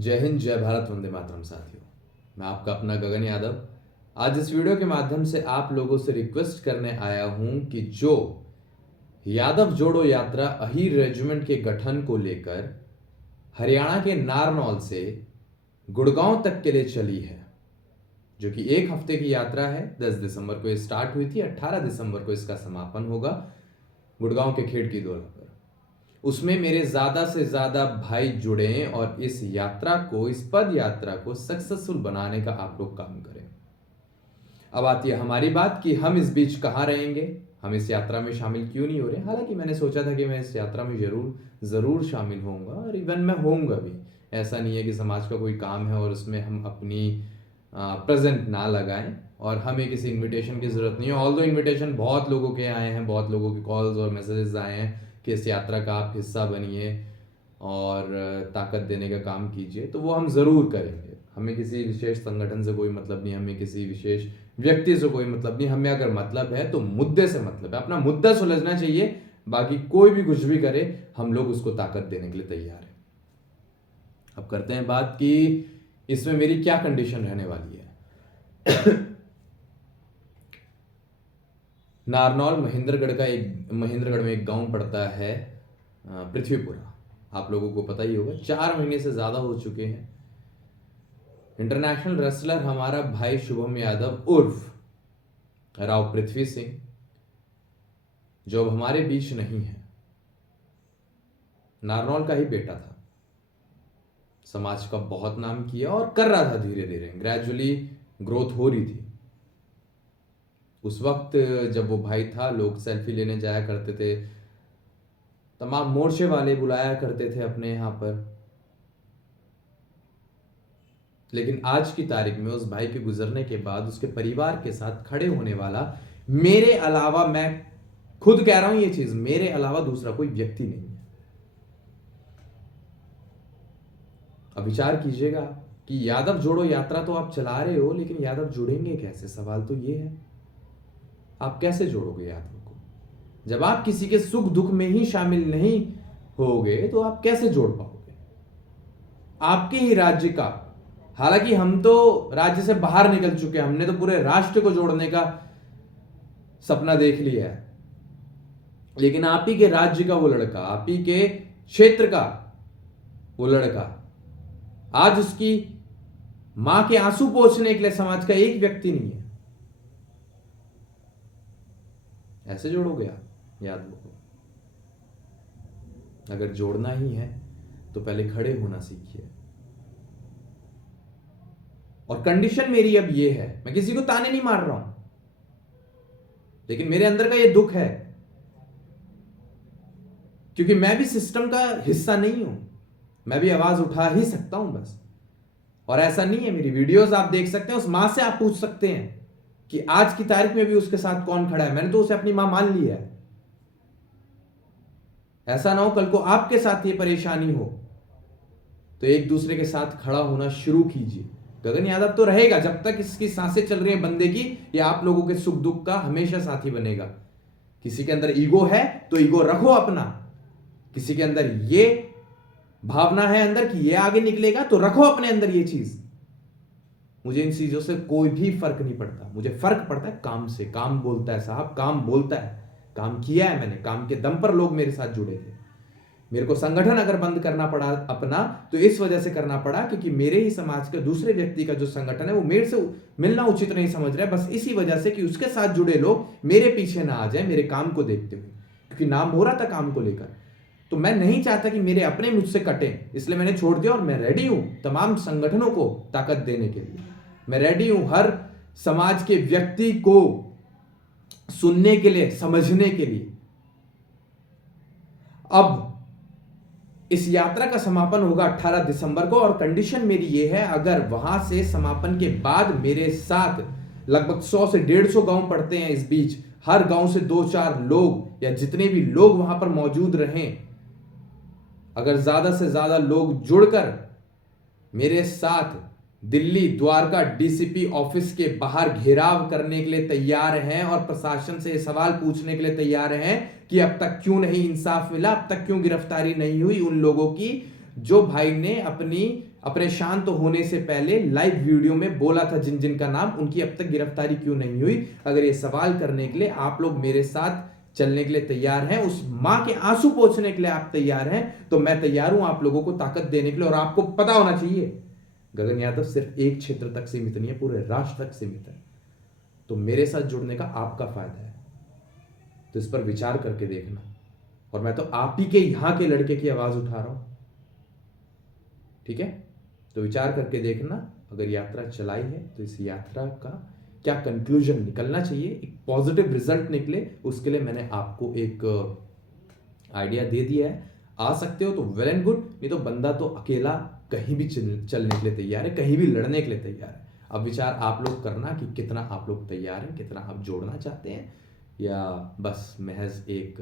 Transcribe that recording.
जय हिंद, जय भारत, वंदे मातरम। साथियों, मैं आपका अपना गगन यादव आज इस वीडियो के माध्यम से आप लोगों से रिक्वेस्ट करने आया हूं कि जो यादव जोड़ो यात्रा अहीर रेजिमेंट के गठन को लेकर हरियाणा के नारनौल से गुड़गांव तक के लिए चली है, जो कि एक हफ्ते की यात्रा है। 10 दिसंबर को ये स्टार्ट हुई थी, 18 दिसंबर को इसका समापन होगा गुड़गांव के खेड़की दौरा पर। उसमें मेरे ज्यादा से ज्यादा भाई जुड़े और इस यात्रा को, इस पद यात्रा को सक्सेसफुल बनाने का आप लोग काम करें। अब आती है हमारी बात कि हम इस बीच कहाँ रहेंगे, हम इस यात्रा में शामिल क्यों नहीं हो रहे। हालांकि मैंने सोचा था कि मैं इस यात्रा में जरूर शामिल होऊंगा और इवन मैं होऊंगा भी। ऐसा नहीं है कि समाज का कोई काम है और उसमें हम अपनी प्रेजेंट ना लगाएं और हमें किसी इनविटेशन की जरूरत नहीं है। ऑल्दो इनविटेशन बहुत लोगों के आए हैं, बहुत लोगों के कॉल्स और मैसेजेस आए हैं कि इस यात्रा का आप हिस्सा बनिए और ताकत देने का काम कीजिए, तो वो हम ज़रूर करेंगे। हमें किसी विशेष संगठन से कोई मतलब नहीं, हमें किसी विशेष व्यक्ति से कोई मतलब नहीं। हमें अगर मतलब है तो मुद्दे से मतलब है, अपना मुद्दा सुलझना चाहिए। बाकी कोई भी कुछ भी करे, हम लोग उसको ताकत देने के लिए तैयार हैं। अब करते हैं बात कि इसमें मेरी क्या कंडीशन रहने वाली है। नारनौल महेंद्रगढ़ में एक गांव पड़ता है पृथ्वीपुरा। आप लोगों को पता ही होगा, 4 महीने से ज्यादा हो चुके हैं। इंटरनेशनल रेसलर हमारा भाई शुभम यादव उर्फ राव पृथ्वी सिंह, जो अब हमारे बीच नहीं है, नारनौल का ही बेटा था। समाज का बहुत नाम किया और कर रहा था, धीरे धीरे ग्रेजुअली ग्रोथ हो रही थी। उस वक्त जब वो भाई था, लोग सेल्फी लेने जाया करते थे, तमाम मोर्चे वाले बुलाया करते थे अपने यहां पर। लेकिन आज की तारीख में उस भाई के गुजरने के बाद उसके परिवार के साथ खड़े होने वाला, मेरे अलावा, मैं खुद कह रहा हूं ये चीज, मेरे अलावा दूसरा कोई व्यक्ति नहीं है। अब विचार कीजिएगा कि यादव जोड़ो यात्रा तो आप चला रहे हो, लेकिन यादव जुड़ेंगे कैसे? सवाल तो ये है, आप कैसे जोड़ोगे यादव को? जब आप किसी के सुख दुख में ही शामिल नहीं होगे तो आप कैसे जोड़ पाओगे? आपके ही राज्य का, हालांकि हम तो राज्य से बाहर निकल चुके हैं, हमने तो पूरे राष्ट्र को जोड़ने का सपना देख लिया है, लेकिन आप ही के राज्य का वो लड़का, आप ही के क्षेत्र का वो लड़का, आज उसकी मां के आंसू पोंछने के लिए समाज का एक व्यक्ति नहीं है। ऐसे जोड़ोगे आप यादव को? अगर जोड़ना ही है तो पहले खड़े होना सीखिए। और कंडीशन मेरी अब ये है, मैं किसी को ताने नहीं मार रहा हूं, लेकिन मेरे अंदर का ये दुख है, क्योंकि मैं भी सिस्टम का हिस्सा नहीं हूं। मैं भी आवाज उठा ही सकता हूं बस। और ऐसा नहीं है, मेरी वीडियोस आप देख सकते हैं, उस मां से आप पूछ सकते हैं कि आज की तारीख में भी उसके साथ कौन खड़ा है। मैंने तो उसे अपनी मां मान लिया है। ऐसा ना हो कल को आपके साथ ये परेशानी हो, तो एक दूसरे के साथ खड़ा होना शुरू कीजिए। गगन यादव तो रहेगा जब तक इसकी सांसें चल रही है बंदे की, या आप लोगों के सुख दुख का हमेशा साथी बनेगा। किसी के अंदर ईगो है तो ईगो रखो अपना, किसी के अंदर ये भावना है अंदर कि ये आगे निकलेगा तो रखो अपने अंदर ये चीज। मुझे इन चीजों से कोई भी फर्क नहीं पड़ता, मुझे फर्क पड़ता है काम से। काम बोलता है साहब, काम बोलता है। काम किया है मैंने, काम के दम पर लोग मेरे साथ जुड़े थे। मेरे को संगठन अगर बंद करना पड़ा अपना, तो इस वजह से करना पड़ा क्योंकि मेरे ही समाज के दूसरे व्यक्ति का जो संगठन है वो मेरे से मिलना उचित नहीं समझ रहा है, बस इसी वजह से कि उसके साथ जुड़े लोग मेरे पीछे ना आ जाए मेरे काम को देखते हुए, क्योंकि नाम हो रहा था काम को लेकर। तो मैं नहीं चाहता कि मेरे अपने मुझसे कटे, इसलिए मैंने छोड़ दिया। और मैं रेडी हूं तमाम संगठनों को ताकत देने के लिए। मैं रेडी हूं हर समाज के व्यक्ति को सुनने के लिए, समझने के लिए। अब इस यात्रा का समापन होगा 18 दिसंबर को, और कंडीशन मेरी यह है, अगर वहां से समापन के बाद मेरे साथ लगभग 100 से 150 गांव पड़ते हैं, इस बीच हर गांव से 2-4 लोग या जितने भी लोग वहां पर मौजूद रहें, अगर ज्यादा से ज्यादा लोग जुड़कर मेरे साथ दिल्ली द्वारका डीसीपी ऑफिस के बाहर घेराव करने के लिए तैयार हैं और प्रशासन से सवाल पूछने के लिए तैयार हैं कि अब तक क्यों नहीं इंसाफ मिला, अब तक क्यों गिरफ्तारी नहीं हुई उन लोगों की जो भाई ने अपने शांत होने से पहले लाइव वीडियो में बोला था जिन जिन का नाम, उनकी अब तक गिरफ्तारी क्यों नहीं हुई? अगर ये सवाल करने के लिए आप लोग मेरे साथ चलने के लिए तैयार हैं, उस मां के आंसू पोंछने के लिए आप तैयार हैं, तो मैं तैयार हूं आप लोगों को ताकत देने के लिए। और आपको पता होना चाहिए गगन यादव सिर्फ एक क्षेत्र तक सीमित नहीं है, पूरे राष्ट्र तक सीमित है। तो मेरे साथ जुड़ने का आपका फायदा है, तो इस पर विचार करके देखना। और मैं तो आप ही के यहां के लड़के की आवाज उठा रहा हूं, ठीक है? तो विचार करके देखना। अगर यात्रा चलाई है तो इस यात्रा का क्या कंक्लूजन निकलना चाहिए, एक पॉजिटिव रिजल्ट निकले, उसके लिए मैंने आपको एक आइडिया दे दिया है। आ सकते हो तो वेल एंड गुड, नहीं तो बंदा तो अकेला कहीं भी चलने के लिए तैयार है, कहीं भी लड़ने के लिए तैयार है। अब विचार आप लोग करना कि कितना आप लोग तैयार हैं, कितना आप जोड़ना चाहते हैं, या बस महज एक